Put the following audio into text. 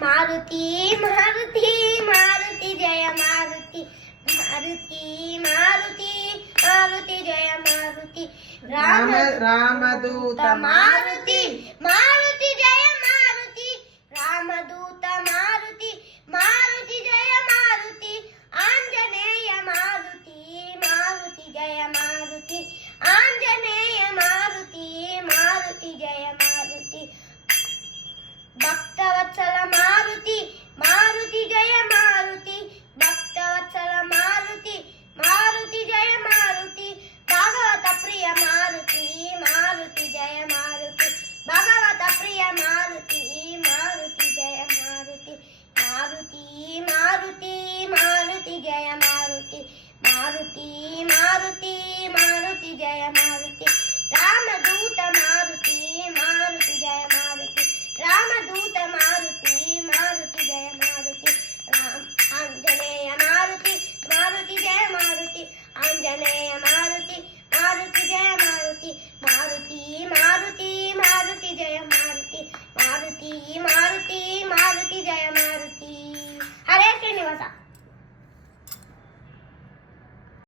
Maruti Maruti Maruti Jaya Maruti Maruti Maruti Maruti Jaya Maruti ರಾಮದೂತ Maruti Maruti Jaya Maruti ರಾಮದೂತ Maruti Maruti Jaya Maruti Anjaneya Maruti Maruti Jaya Maruti Anjaneya Maruti Maruti Jaya Maruti Bhaktavatsala Maruti Maruti Jaya Maruti Bhaktavatsala Maruti Maruti Jaya Maruti Bhagavata Priya Maruti Maruti Jaya Maruti Bhagavata Priya Maruti Maruti Jaya Maruti Maruti Maruti Maruti Jaya Maruti Maruti Maruti Maruti Jaya Maruti ರಾಮದೂತ Maruti Maruti Jaya Maruti ರಾಮದೂತ Maruti Maruti Jaya Maruti Anjaneya Maruti Maruti Jaya Maruti Anjaneya Maruti Maruti Jaya Maruti Maruti Maruti Maruti Jaya Maruti Maruti Maruti Maruti Jaya Maruti Hare Srinivasa.